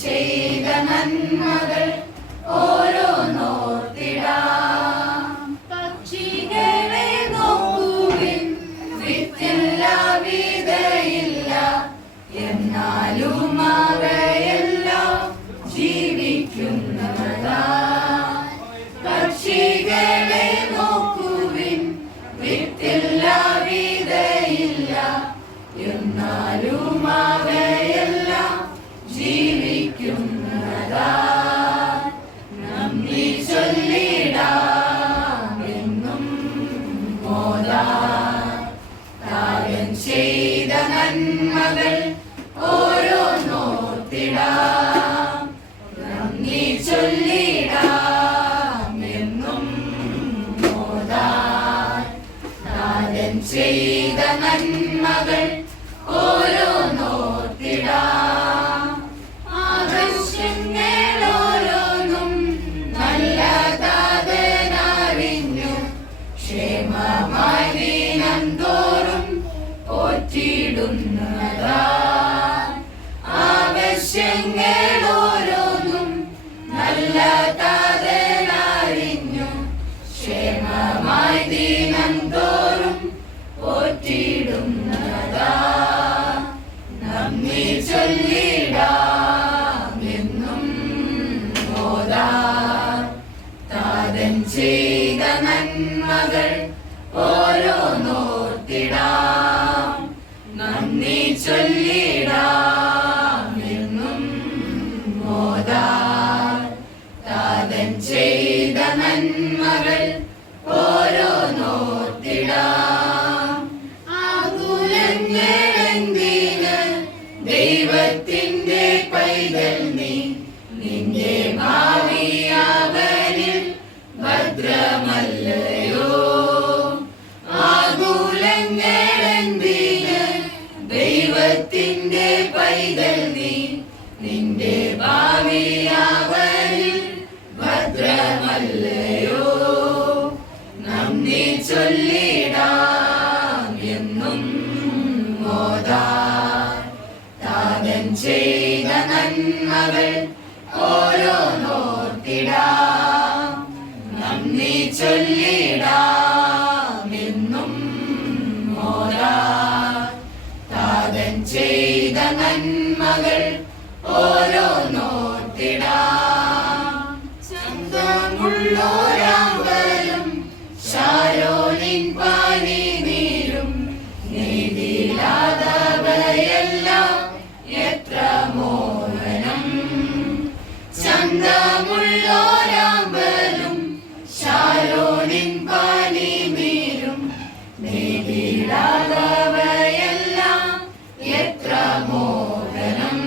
ചെയ്ത നന്മകൾ നന്മകൾ ഓരോന്നോർത്തിടാം. നന്ദി ചൊല്ലിടാം എന്നും മോദാൻ. താരൻ ചെയ്ത നന്മകൾ ആവശ്യങ്ങൾ ഓരോന്നും നല്ലതാതനറിഞ്ഞു ക്ഷേമമായി ദീനം തോറും പോറ്റിടുന്നതാ നന്ദി ചൊല്ലിടാമെന്നും ഓതാം. താതൻ ചെയ്ത നന്മകൾ ഓരോന്നോർത്തിടാം. നന്ദി ചൊല്ലിടാം. ചെയ്ത നന്മകൾ ചൊല്ലിടാം എന്നും മോദാൻ ചെയ്ത നന്മകൾ ഓരോ ഓരോന്നോർത്തിടാം. നന്ദി ചൊല്ലിടാം എന്നും മോദാൻ ചെയ്ത നന്മകൾ ഓരോ ഓരോന്നോർത്തിടാം. ചന്തമുള്ളോരാമ്പലും ചന്തമുള്ളോരാമ്പലും ശാരോനിൻ പാനി നീരും നീതിലാതവയെല്ലാം എത്ര മോഹനം.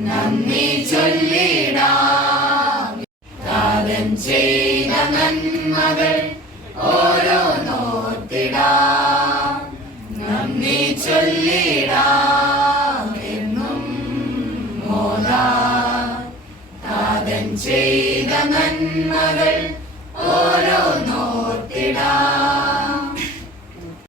നന്ദി ചൊല്ലിടാം. താതൻ ചെയ്ത നന്മകൾ ഓരോന്നോർത്തിടാം. നന്ദി ചൊല്ലിടാം. നാഥൻ ചെയ്ത നന്മകൾ ഓരോ നോർത്തിടാ